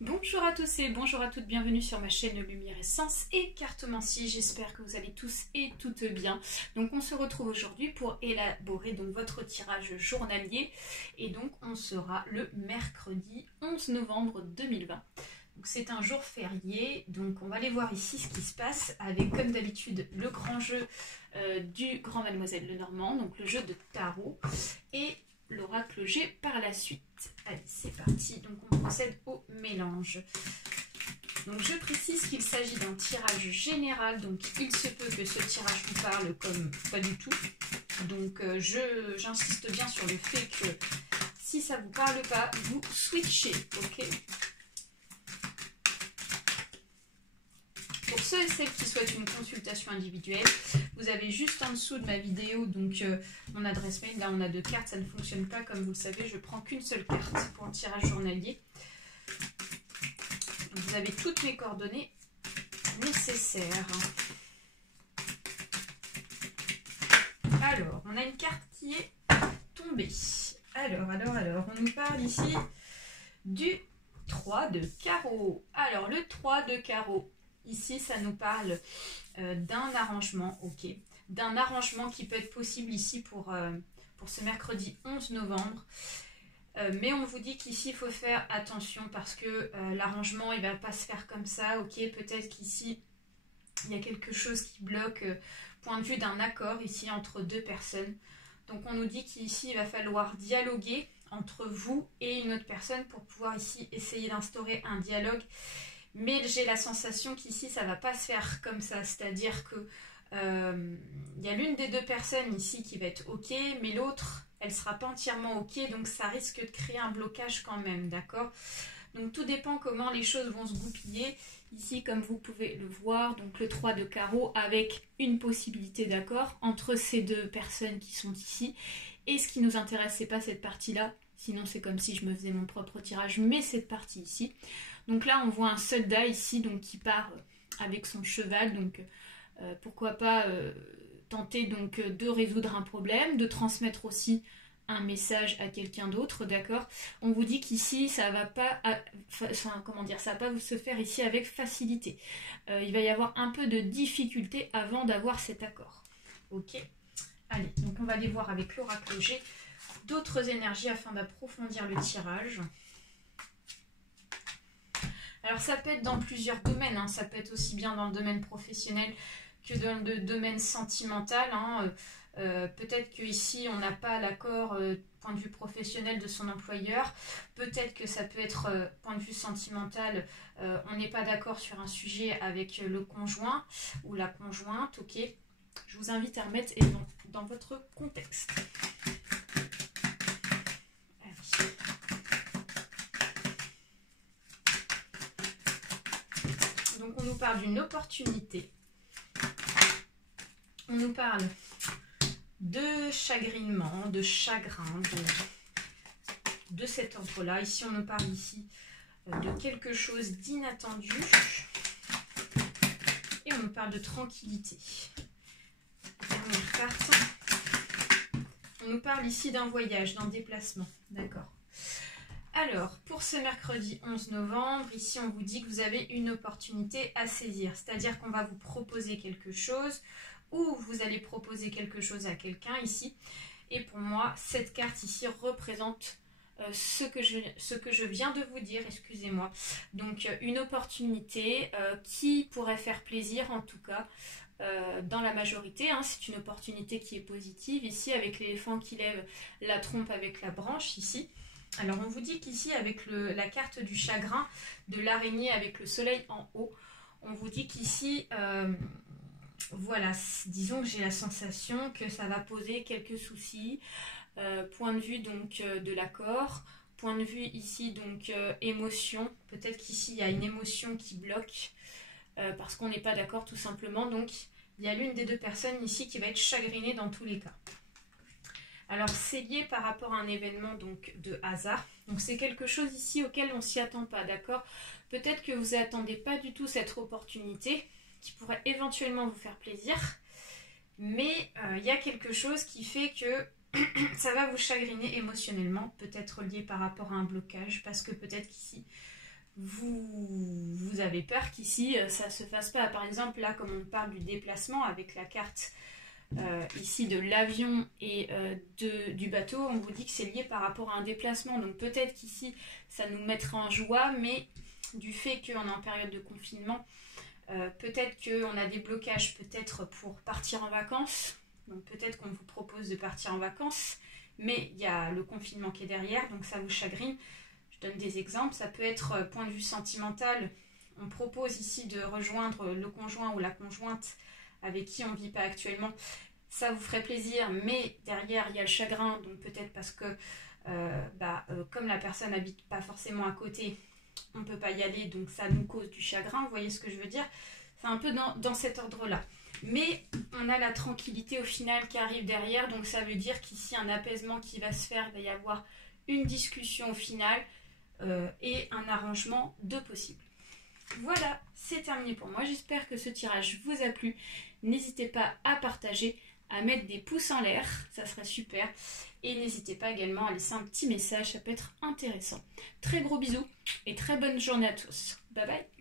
Bonjour à tous et bonjour à toutes, bienvenue sur ma chaîne Lumière-Essence et Cartomancie. J'espère que vous allez tous et toutes bien. Donc on se retrouve aujourd'hui pour élaborer donc votre tirage journalier et donc on sera le mercredi 11 novembre 2020. Donc c'est un jour férié, donc on va aller voir ici ce qui se passe avec comme d'habitude le grand jeu du Grand Mademoiselle Lenormand, donc le jeu de tarot et l'oracle G par la suite. Allez, c'est parti. Donc on procède au mélange. Donc je précise qu'il s'agit d'un tirage général, donc il se peut que ce tirage vous parle comme pas du tout. Donc j'insiste bien sur le fait que si ça vous parle pas, vous switchez, ok? Pour ceux et celles qui souhaitent une consultation individuelle, vous avez juste en dessous de ma vidéo donc mon adresse mail. Là on a deux cartes, ça ne fonctionne pas comme vous le savez, je prends qu'une seule carte pour un tirage journalier. Donc, vous avez toutes mes coordonnées nécessaires. Alors, on a une carte qui est tombée. Alors, on nous parle ici du 3 de carreau. Alors, le 3 de carreau. Ici, ça nous parle d'un arrangement, ok, d'un arrangement qui peut être possible ici pour ce mercredi 11 novembre. Mais on vous dit qu'ici, il faut faire attention parce que l'arrangement, il ne va pas se faire comme ça, ok. Peut-être qu'ici, il y a quelque chose qui bloque, point de vue d'un accord ici entre deux personnes. Donc, on nous dit qu'ici, il va falloir dialoguer entre vous et une autre personne pour pouvoir ici essayer d'instaurer un dialogue. Mais j'ai la sensation qu'ici, ça ne va pas se faire comme ça. C'est-à-dire que il y a l'une des deux personnes ici qui va être OK, mais l'autre, elle ne sera pas entièrement OK. Donc, ça risque de créer un blocage quand même, d'accord? Donc, tout dépend comment les choses vont se goupiller. Ici, comme vous pouvez le voir, donc le 3 de carreau avec une possibilité d'accord entre ces deux personnes qui sont ici. Et ce qui nous intéresse, ce n'est pas cette partie-là. Sinon, c'est comme si je me faisais mon propre tirage, mais cette partie ici. Donc là, on voit un soldat ici donc, qui part avec son cheval. Donc, pourquoi pas tenter donc, de résoudre un problème, de transmettre aussi un message à quelqu'un d'autre, d'accord? On vous dit qu'ici, ça va pas, ça va pas se faire ici avec facilité. Il va y avoir un peu de difficulté avant d'avoir cet accord. Ok? Allez, donc on va aller voir avec l'oracle G d'autres énergies afin d'approfondir le tirage. Alors ça peut être dans plusieurs domaines, hein. Ça peut être aussi bien dans le domaine professionnel que dans le domaine sentimental. Hein. Peut-être qu'ici on n'a pas l'accord point de vue professionnel de son employeur. Peut-être que ça peut être point de vue sentimental, on n'est pas d'accord sur un sujet avec le conjoint ou la conjointe. Ok, je vous invite à remettre dans votre contexte. Donc on nous parle d'une opportunité, on nous parle de chagrinement, de chagrin, de cet ordre-là. Ici on nous parle ici de quelque chose d'inattendu et on nous parle de tranquillité. Dernière carte, on nous parle ici d'un voyage, d'un déplacement, d'accord. Alors, pour ce mercredi 11 novembre, ici on vous dit que vous avez une opportunité à saisir. C'est-à-dire qu'on va vous proposer quelque chose ou vous allez proposer quelque chose à quelqu'un ici. Et pour moi, cette carte ici représente ce que je viens de vous dire, excusez-moi. Donc, une opportunité qui pourrait faire plaisir en tout cas. Dans la majorité, hein, c'est une opportunité qui est positive. Ici, avec l'éléphant qui lève la trompe avec la branche, ici. Alors, on vous dit qu'ici, avec la carte du chagrin, de l'araignée avec le soleil en haut, on vous dit qu'ici, voilà, disons que j'ai la sensation que ça va poser quelques soucis. Point de vue donc de l'accord, point de vue ici donc émotion. Peut-être qu'ici, il y a une émotion qui bloque parce qu'on n'est pas d'accord tout simplement. Donc, il y a l'une des deux personnes ici qui va être chagrinée dans tous les cas. Alors, c'est lié par rapport à un événement donc, de hasard. Donc, c'est quelque chose ici auquel on ne s'y attend pas, d'accord? Peut-être que vous n'attendez pas du tout cette opportunité qui pourrait éventuellement vous faire plaisir. Mais il y a quelque chose qui fait que ça va vous chagriner émotionnellement. Peut-être lié par rapport à un blocage. Parce que peut-être qu'ici, vous avez peur qu'ici ça ne se fasse pas. Par exemple, là, comme on parle du déplacement avec la carte ici de l'avion et du bateau, on vous dit que c'est lié par rapport à un déplacement. Donc peut-être qu'ici, ça nous mettra en joie, mais du fait qu'on est en période de confinement, peut-être qu'on a des blocages peut-être pour partir en vacances. Donc peut-être qu'on vous propose de partir en vacances, mais il y a le confinement qui est derrière, donc ça vous chagrine. Je donne des exemples, ça peut être point de vue sentimental. On propose ici de rejoindre le conjoint ou la conjointe avec qui on ne vit pas actuellement. Ça vous ferait plaisir, mais derrière il y a le chagrin, donc peut-être parce que comme la personne n'habite pas forcément à côté, on ne peut pas y aller, donc ça nous cause du chagrin, vous voyez ce que je veux dire? C'est un peu dans cet ordre-là. Mais on a la tranquillité au final qui arrive derrière, donc ça veut dire qu'ici un apaisement qui va se faire, il va y avoir une discussion au final et un arrangement de possible. Voilà, c'est terminé pour moi. J'espère que ce tirage vous a plu. N'hésitez pas à partager, à mettre des pouces en l'air, ça serait super. Et n'hésitez pas également à laisser un petit message, ça peut être intéressant. Très gros bisous et très bonne journée à tous. Bye bye.